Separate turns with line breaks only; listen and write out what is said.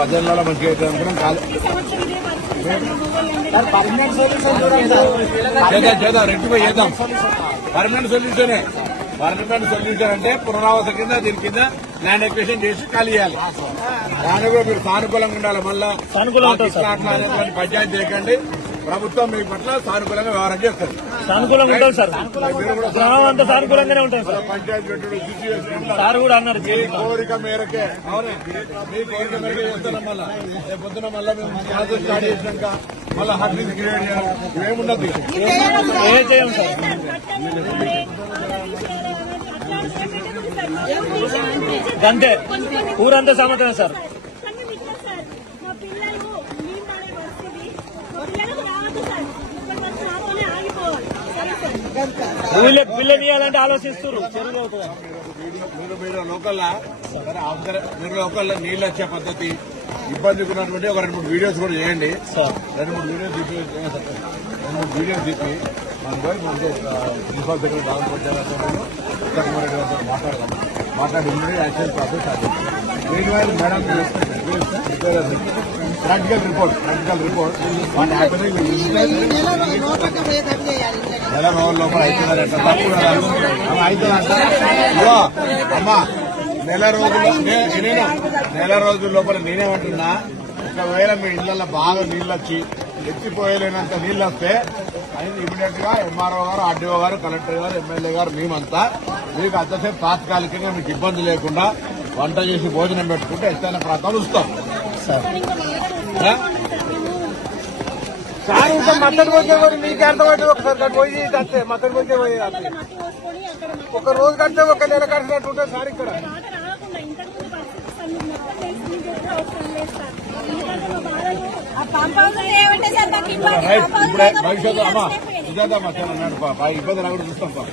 పద్దెనిమిది మంచిగా అయితే అనుకున్నాం. కాదు
పర్మనెంట్ సొల్యూషన్
చేద్దాం చేద్దాం. రెక్టిఫై చేద్దాం. పర్మనెంట్ సొల్యూషనే పర్మనెంట్ సొల్యూషన్ అంటే పునరావాస కింద దీని కింద ల్యాండ్ ఎక్వేషన్ చేసి ఖాళీ చేయాలి. దాని కూడా మీరు సానుకూలంగా ఉండాలి. మళ్ళా అట్లా అనేటువంటి పంచాయతీ చేయకండి. ప్రభుత్వం మీ పట్ల సానుకూలంగా వ్యవహారం చేస్తుంది.
సానుకూలంగా ఉంటుంది సార్. అంతా సానుకూలంగానే ఉంటుంది సార్. పంచాయతీ పెట్టుడు సార్ కూడా అన్నారు.
మీ కోరిక మేరకే. మీ కోరిక మేరకే చేస్తున్నాం మళ్ళా. రేపు పొద్దున మళ్ళీ మేము క్లాసెస్ స్టార్ట్ చేసినాక మళ్ళీ హర్డీస్ క్రియేట్ చేయాలి. ఇవేమున్నది?
ఏం చేయం సార్? గంతే. ఊరంతా సమతమే సార్. ఊళ్ళో పిల్లని ఇవ్వాలంటే ఆలోచిస్తారు
మీరు మీరు లోకల్ మీరు లోకల్ నీళ్ళు వచ్చే పద్ధతి ఇబ్బందిగా ఉన్నటువంటి ఒక రెండు మూడు వీడియోస్ కూడా చేయండి. రెండు మూడు వీడియోస్ తీపి రెండు మూడు వీడియోస్ తీపి మనం పోయి మనకి ప్రిన్సిపాల్ దగ్గర గారితో మాట్లాడదాం. మాట్లాడి immediate action practical report practical report. What happening నెల రోజుల లోపల అవుతుందంట అమ్మా నెల రోజుల నే- నేను నెల రోజుల లోపల నేనేమంటున్నా ఒకవేళ మీ ఇళ్ళలో బాగా నీళ్ళు వచ్చి ఎత్తిపోయలేనంత నీళ్ళు వస్తే అది ఇమీడియట్గా ఎంఆర్ఓ గారు ఆర్డీఓ గారు కలెక్టర్ గారు ఎమ్మెల్యే గారు మేమంతా మీకు అంతసేపు తాత్కాలికంగా మీకు ఇబ్బంది లేకుండా వంట చేసి భోజనం పెట్టుకుంటే ఎత్తైన ప్రాంతాలు వస్తాం? సార్. ఇంకా మద్దతు పోతే మరి మీకు అర్థమైతే ఒకసారి కట్టి పోయి కట్టే మద్దతు పోతే పోయి ఒక రోజు కడితే ఒక నెల కట్టినట్టు ఉంటుంది సార్ ఇక్కడ. భవిష్యత్తు అమ్మా. ఇబ్బంది రాకుండా చూస్తాం.